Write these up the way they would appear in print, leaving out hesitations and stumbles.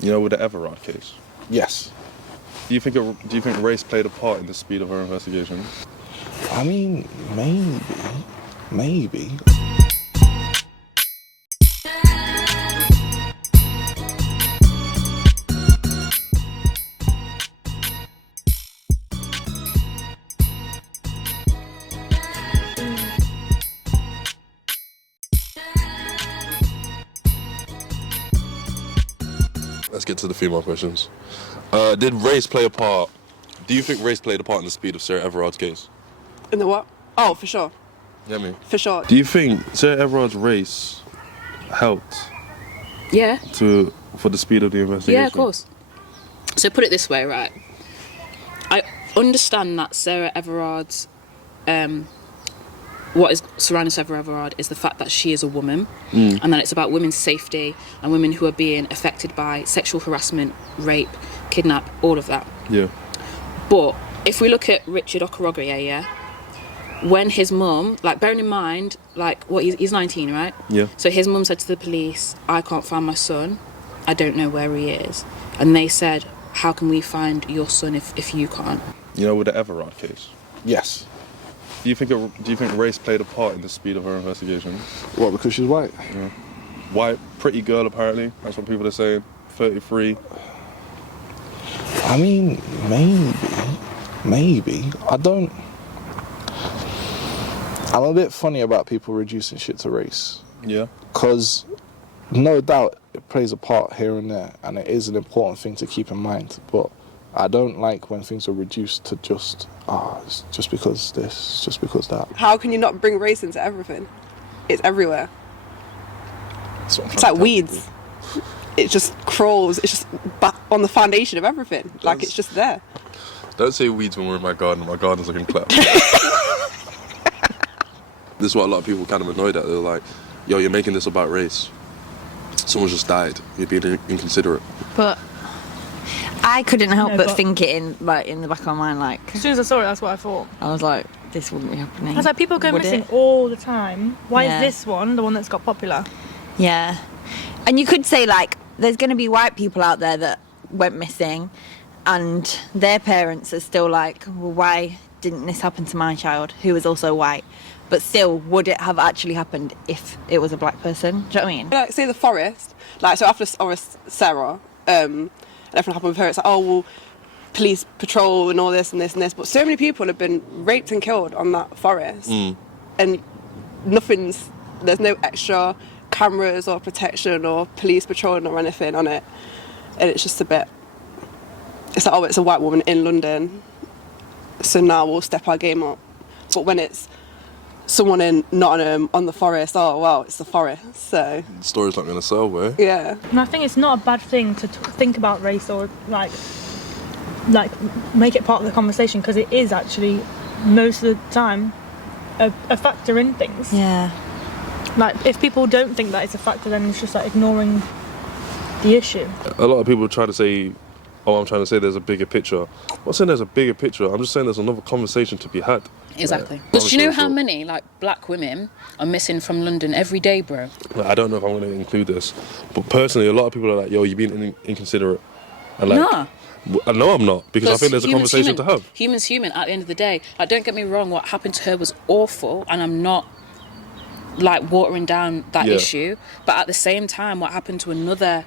You know, with the Everard case. Yes. Do you think race played a part in the speed of her investigation? I mean, maybe. Let's get to the female questions. Did race play a part? Do you think race played a part in the speed of Sarah Everard's case? In the what? Oh, for sure. Yeah, me. For sure. Do you think Sarah Everard's race helped? Yeah. For the speed of the investigation? Yeah, of course. So put it this way, right? I understand that Sarah Everard's, what is surrounding Sarah Everard is the fact that she is a woman, and that it's about women's safety and women who are being affected by sexual harassment, rape, kidnap, all of that. Yeah. But if we look at Richard Okorogheye, yeah, when his mum, like, bearing in mind, like, what, he's 19, right? Yeah. So his mum said to the police, I can't find my son, I don't know where he is. And they said, how can we find your son if you can't? You know, with the Everard case. Yes. Do you think race played a part in the speed of her investigation? What, because she's white? Yeah. White, pretty girl apparently, that's what people are saying. 33. I mean, maybe. I'm a bit funny about people reducing shit to race. Yeah. Because no doubt it plays a part here and there, and it is an important thing to keep in mind. But I don't like when things are reduced to just, it's just because this, just because that. How can you not bring race into everything? It's everywhere. That's what I'm It's trying like to weeds. It just crawls. It's just on the foundation of everything. Like, it's just there. Don't say weeds when we're in my garden. My garden's looking clapped. This is what a lot of people kind of annoyed at. They're like, yo, you're making this about race. Someone just died. You're being inconsiderate. But I couldn't help but think it in the back of my mind, like, As soon as I saw it, that's what I thought. I was like, this wouldn't be happening. I was like, people go Would missing it? all the time. Why Yeah. is this one the one that's got popular? Yeah. And you could say, like, there's going to be white people out there that went missing and their parents are still like, well, why didn't this happen to my child, who is also white? But still, would it have actually happened if it was a black person? Do you know what I mean? Like, say the forest. Like, so after Sarah, everything happened with her. It's like, oh, well, police patrol and all this and this and this. But so many people have been raped and killed on that forest. And there's no extra cameras or protection or police patrolling or anything on it. And it's just a bit, it's like, oh, it's a white woman in London, so now we'll step our game up. But when it's someone in Nottingham on the forest, oh, well, it's the forest, so. The story's not going to sell, boy. Yeah. And I think it's not a bad thing to think about race or, like make it part of the conversation, because it is actually, most of the time, a factor in things. Yeah. Like, if people don't think that it's a factor, then it's just, like, ignoring the issue. A lot of people try to say, I'm trying to say there's a bigger picture. I'm not saying there's a bigger picture. I'm just saying there's another conversation to be had. Exactly. Because do you know how many, like, black women are missing from London every day, bro? I don't know if I'm going to include this, but personally, a lot of people are like, yo, you're being inconsiderate. And like, Nah. No, I'm not, because I think there's a conversation to have. Human's human at the end of the day. Like, don't get me wrong, what happened to her was awful, and I'm not, like, watering down that issue. But at the same time, what happened to another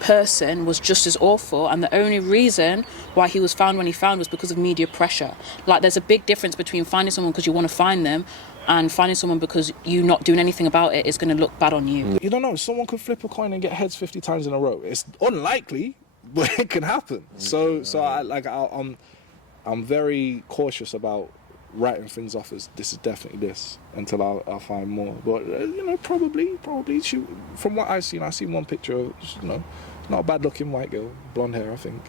person was just as awful, and the only reason why he was found when he found was because of media pressure. Like, there's a big difference between finding someone because you want to find them and finding someone because you not doing anything about it is going to look bad on you. You don't know, someone could flip a coin and get heads 50 times in a row. It's unlikely, but it can happen. I'm very cautious about writing things off as this is definitely this until I'll find more. But probably from what I've seen one picture of, not a bad looking white girl, blonde hair, I think.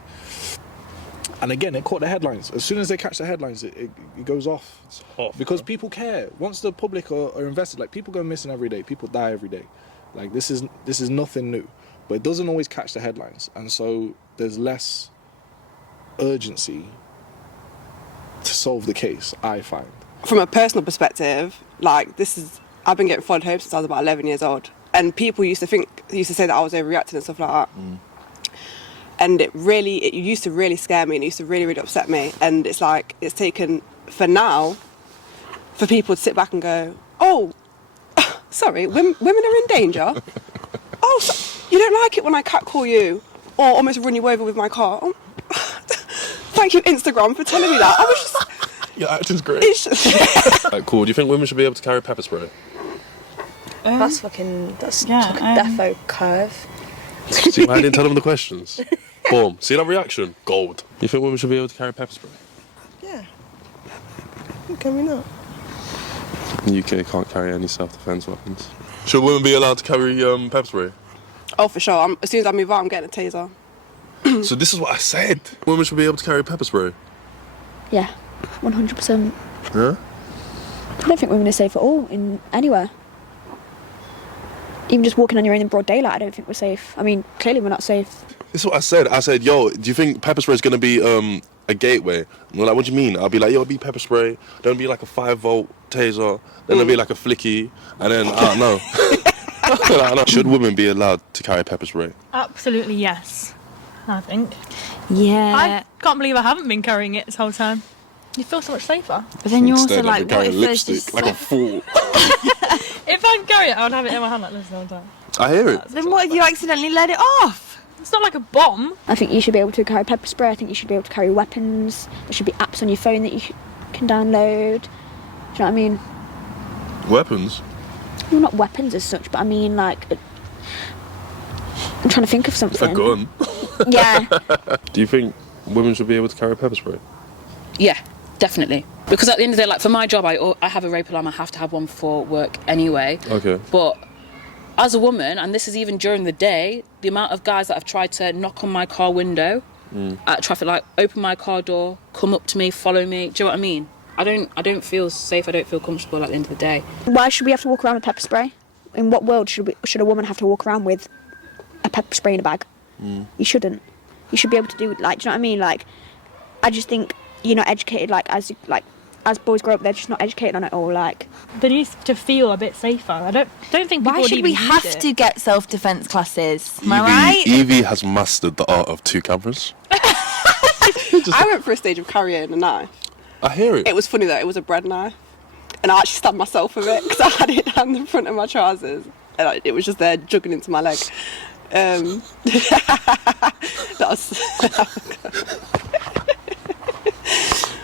And again, it caught the headlines. As soon as they catch the headlines, it goes off. It's off, because bro. people care. Once the public are invested, like, people go missing every day, people die every day. Like, this is nothing new, but it doesn't always catch the headlines, and so there's less urgency to solve the case, I find. From a personal perspective, like, I've been getting followed home since I was about 11 years old, and people used to say that I was overreacting and stuff like that. And it used to really scare me, and it used to really, really upset me. And it's like, it's taken, for now, for people to sit back and go, oh, sorry, women are in danger? Oh, so you don't like it when I catcall you or almost run you over with my car? Oh, thank you, Instagram, for telling me that. I was just... Your acting's great. Right, cool. Do you think women should be able to carry pepper spray? That's like a defo curve. See why I didn't tell them the questions? Boom. See that reaction? Gold. You think women should be able to carry pepper spray? Yeah. Can we not? The UK can't carry any self-defense weapons. Should women be allowed to carry pepper spray? Oh, for sure. As soon as I move out, I'm getting a taser. So this is what I said. Women should be able to carry pepper spray. Yeah, 100%. Yeah? I don't think women are safe at all in anywhere. Even just walking on your own in broad daylight, I don't think we're safe. I mean, clearly we're not safe. This is what I said. I said, yo, do you think pepper spray is going to be a gateway? And they're like, what do you mean? I'll be like, yo, it'll be pepper spray. Then it'll be like a 5-volt taser. Then it'll be like a flicky. And then, I don't know. I don't know. Should women be allowed to carry pepper spray? Absolutely yes, I think. Yeah. I can't believe I haven't been carrying it this whole time. You feel so much safer. But then you're Instead, also I've like, been what carrying if there's lipstick just... like a fool. If I can carry it, I would have it in my hand like this the whole time. I hear it. Then what if you accidentally let it off? It's not like a bomb. I think you should be able to carry pepper spray. I think you should be able to carry weapons. There should be apps on your phone that you can download. Do you know what I mean? Weapons? Well, not weapons as such, but I mean like... I'm trying to think of something. A gun. Yeah. Do you think women should be able to carry pepper spray? Yeah, definitely. Because at the end of the day, like for my job, I have a rape alarm. I have to have one for work anyway. Okay. But as a woman, and this is even during the day, the amount of guys that have tried to knock on my car window at a traffic light, open my car door, come up to me, follow me. Do you know what I mean? I don't feel safe. I don't feel comfortable at the end of the day. Why should we have to walk around with pepper spray? In what world should a woman have to walk around with a pepper spray in a bag? You shouldn't. You should be able to do, like, do you know what I mean? Like, I just think you're not educated, as boys grow up, they're just not educated on it all, like. They need to feel a bit safer. I don't think people Why would should even we have use it. to get self-defense classes? Am I right? Evie has mastered the art of 2 cameras. I went through a stage of carrying a knife. I hear it. It was funny though, it was a bread knife. And I actually stabbed myself with it because I had it down the front of my trousers. And it was just there juggling into my leg. That was...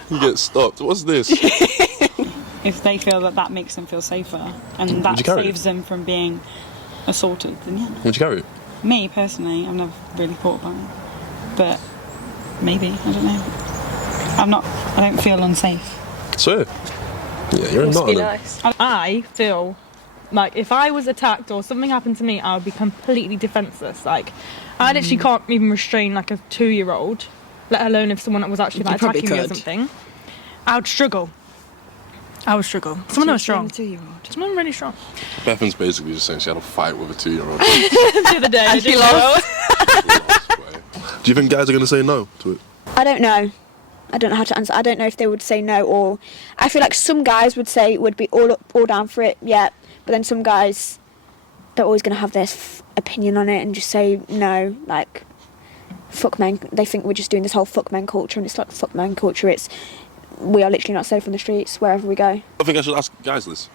You get stopped. What's this? If they feel that makes them feel safer and that saves them from being assaulted, then yeah. Would you carry it? Me, personally, I've never really thought about it. But maybe, I don't know. I don't feel unsafe. So, yeah, you're not Nice. I feel like if I was attacked or something happened to me, I would be completely defenseless. Like, I literally can't even restrain like a 2-year-old, let alone if someone was actually like attacking me or something. I would struggle. Someone who was strong. Someone really strong. Bethan's basically just saying she had a fight with a 2-year-old. The other day, And she lost. Do you think guys are going to say no to it? I don't know. I don't know how to answer. I don't know if they would say no, or I feel like some guys would say would be all down for it, yeah. But then some guys, they're always going to have their opinion on it and just say no, like fuck men. They think we're just doing this whole fuck men culture, and it's like fuck men culture. We are literally not safe on the streets wherever we go. I think I should ask guys this.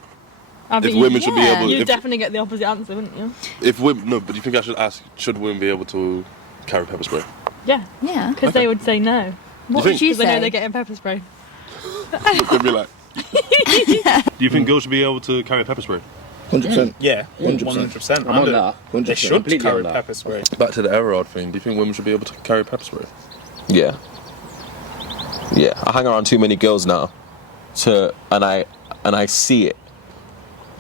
I think If women should be able, you'd if, definitely get the opposite answer, wouldn't you? if women, no, but do you think I should ask? Should women be able to carry pepper spray? Yeah. Yeah. Because they would say no. What think- would you Because they know say? they're getting pepper spray. They'd be like. Do you think girls should be able to carry pepper spray? 100%. Yeah, 100%. I'm on that. They should carry pepper spray. Back to the Everard thing. Do you think women should be able to carry pepper spray? Yeah. Yeah. I hang around too many girls now, and I see it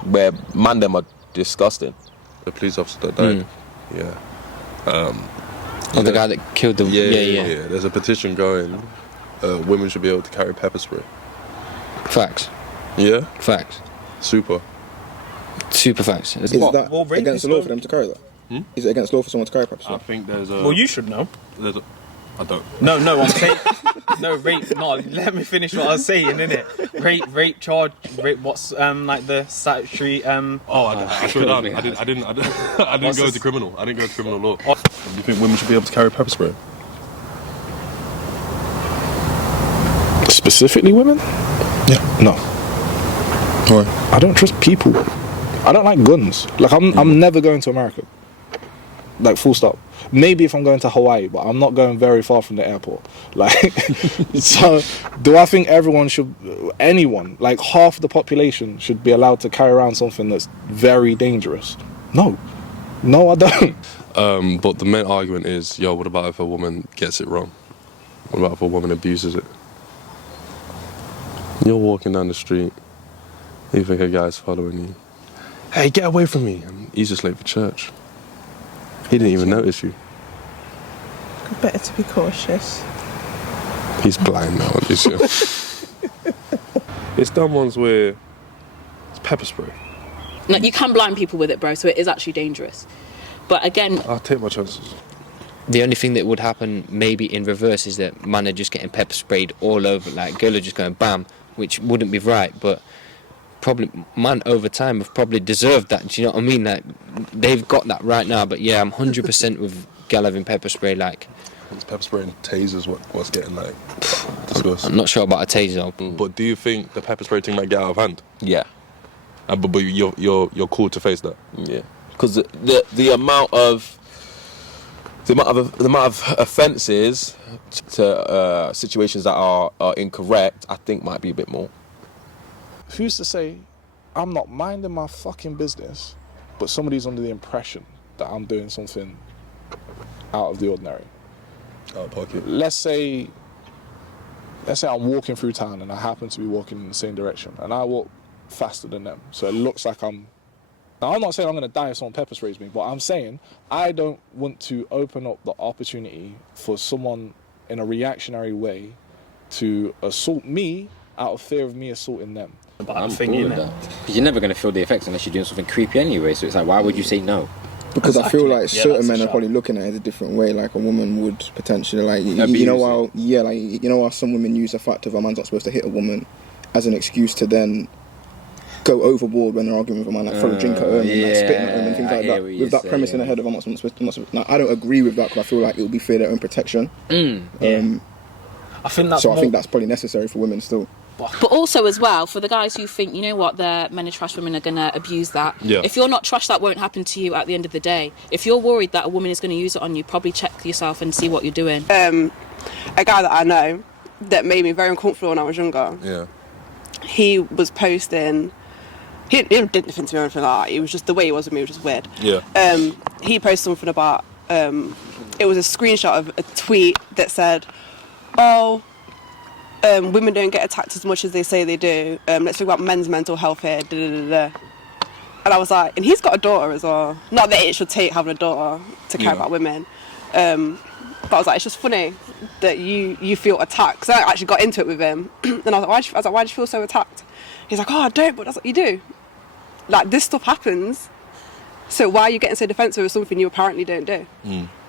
where man them are disgusting. The police officer that died. Yeah. The guy that killed the... Yeah. There's a petition going. Women should be able to carry pepper spray. Facts. Yeah? Facts. Super. Super facts. Is that against the law for them to carry that? Is it against law for someone to carry pepper spray? I think there's a... Well, you should know. I don't. No, I'm saying... No, rape, no, let me finish what I was saying, innit? Rape charge, what's, like, the statutory, I didn't go to criminal. I didn't go to criminal law. Do you think women should be able to carry pepper spray? Specifically women? Yeah. No. Why? I don't trust people. I don't like guns. Like, I'm never going to America. Like, full stop. Maybe if I'm going to Hawaii, but I'm not going very far from the airport. Like, so do I think anyone, like half the population should be allowed to carry around something that's very dangerous? No, I don't. But the main argument is, yo, what about if a woman gets it wrong? What about if a woman abuses it? You're walking down the street, you think a guy's following you. Hey, get away from me. And he's just late for church. He didn't even notice you. Better to be cautious. He's blind now, Alicia. It's done ones where it's pepper spray. No, you can blind people with it, bro, so it is actually dangerous. But again... I'll take my chances. The only thing that would happen maybe in reverse is that man are just getting pepper sprayed all over, like girl are just going bam, which wouldn't be right, but probably man over time have probably deserved that. Do you know what I mean? Like they've got that right now, but yeah, I'm 100% with girl having pepper spray. Like it's pepper spray and tasers what's getting like discussed. I'm not sure about a taser. But do you think the pepper spray thing might get out of hand? Yeah. But you're cool to face that. Yeah. Because the amount of offences to situations that are incorrect, I think might be a bit more. Who's to say I'm not minding my fucking business, but somebody's under the impression that I'm doing something out of the ordinary? Out of pocket. Let's say I'm walking through town and I happen to be walking in the same direction and I walk faster than them, so it looks like I'm not saying I'm going to die if someone pepper sprays me, but I'm saying I don't want to open up the opportunity for someone in a reactionary way to assault me out of fear of me assaulting them. But I'm cool with that. Because you're never going to feel the effects unless you're doing something creepy anyway, so it's like, why would you say no? Because I feel like certain men are probably looking at it a different way, like a woman would potentially, like, you know how some women use the fact of a man's not supposed to hit a woman as an excuse to then go overboard when they're arguing with a man, like throw a drink at her and like spitting at her and things like that. With that premise in the head of I'm not supposed to. I don't agree with that because I feel like it would be for their own protection. I think that's I think that's probably necessary for women still. But also as well, for the guys who think, you know what, the men are trash, women are going to abuse that. Yeah. If you're not trash, that won't happen to you at the end of the day. If you're worried that a woman is going to use it on you, probably check yourself and see what you're doing. A guy that I know that made me very uncomfortable when I was younger. Yeah. He was posting... He didn't do anything to me or anything like that. It was just the way he was with me was just weird. Yeah. He posted something about... it was a screenshot of a tweet that said, women don't get attacked as much as they say they do. Let's talk about men's mental health here. Da, da, da, da. And I was like, and he's got a daughter as well. Not that it should take having a daughter to care about women. But I was like, it's just funny that you feel attacked. Because I actually got into it with him. And I was like, why do you feel so attacked? He's like, I don't, but that's what you do. Like, this stuff happens. So why are you getting so defensive with something you apparently don't do?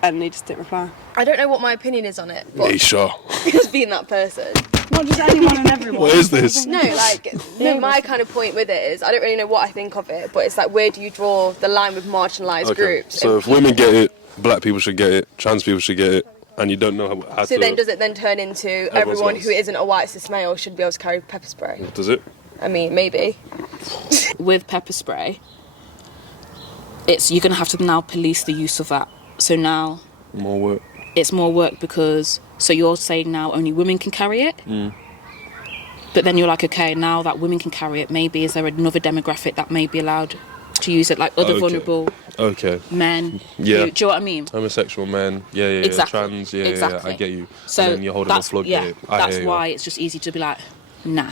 And he just didn't reply. I don't know what my opinion is on it. But Sure. Just being that person. Not just anyone and everyone. What is this? No, like, my kind of point with it is, I don't really know what I think of it, but it's like, where do you draw the line with marginalised groups? So if women get it, black people should get it, trans people should get it, and you don't know how to... So then does it then turn into everyone who isn't a white cis male should be able to carry pepper spray? Does it? I mean, maybe. With pepper spray, you're going to have to now police the use of that. So now... More work. It's more work because... So you're saying now only women can carry it? But then you're like, okay, now that women can carry it, maybe is there another demographic that may be allowed to use it, like other vulnerable men? Yeah. Do you know what I mean? Homosexual men, Exactly. trans, Exactly. I get you. So and then you're holding a floodgate. That's why it's just easy to be like, nah.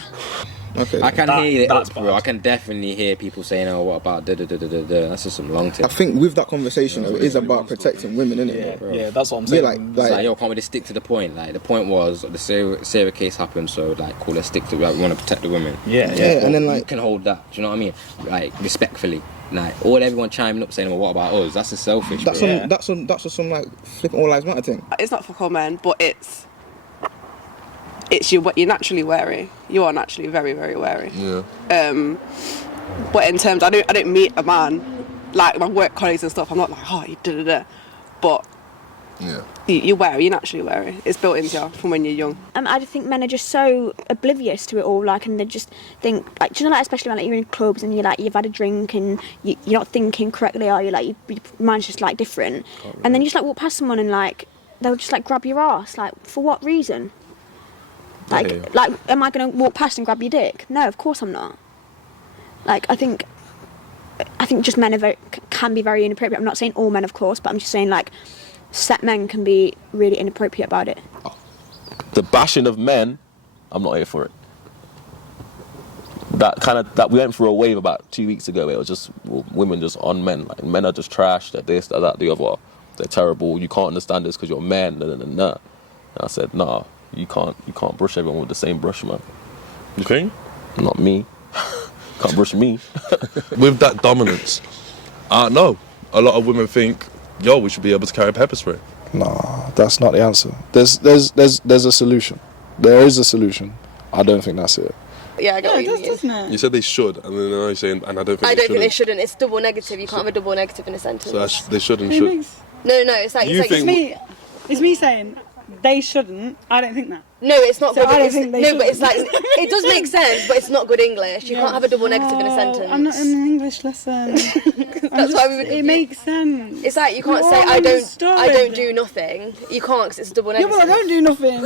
Okay. I can hear it up, bro. I can definitely hear people saying, what about da-da-da-da-da-da. That's just some long tip. I think with that conversation, though, it is about protecting women, isn't it? Yeah, that's what I'm saying. Like, can't we just stick to the point? Like, the point was, the Sarah case happened, so, like, cool, let's stick to it. We want to protect the women. Yeah, and then, like... You can hold that, do you know what I mean? Like, respectfully. Like, all everyone chiming up saying, what about us? That's a selfish, That's some, like, flipping all lives matter thing. It's not for all men, but you're naturally wary. You are naturally very, very wary. Yeah. But in terms, I don't meet a man like my work colleagues and stuff. I'm not like, he da da da. But Yeah. You're wary. You're naturally wary. It's built into you from when you're young. I just think men are just so oblivious to it all, like, and they just think, like, do you know, like, especially when like, you're in clubs and you're like, you've had a drink and you're not thinking correctly, or you're like, your mind's just like different, and then you just like walk past someone and like they'll just like grab your ass, like, for what reason? Like, like, am I going to walk past and grab your dick? No, of course I'm not. Like, I think just men are can be very inappropriate. I'm not saying all men, of course, but I'm just saying like set men can be really inappropriate about it. The bashing of men, I'm not here for it. That we went through a wave about 2 weeks ago. It was just women just on men. Like, men are just trash. They're this, they're that, the other. They're terrible. You can't understand this because you're a man. And I said, nah, you can't brush everyone with the same brush, man. You think? Not me. Can't brush me. With that dominance, no. A lot of women think, yo, we should be able to carry pepper spray. Nah, that's not the answer. There's a solution. There is a solution. I don't think that's it. Yeah, I get what you mean. Doesn't it? You said they should, and then now you're saying, and I don't think I they don't think they shouldn't. It's double negative. You can't have a double negative in a sentence. So they shouldn't. Who Should. makes- No, it's like, You it's like think- It's me saying they shouldn't. I don't think that. no, it's not So good. I don't It's, think they no, but it's should. like it does make sense, but it's not good English. You can't have a double negative in a Oh, sentence. I'm not in an English lesson. That's why we. It makes sense. It's like you can't say I don't do nothing. You can't because it's a double Yeah, negative. but I don't do nothing.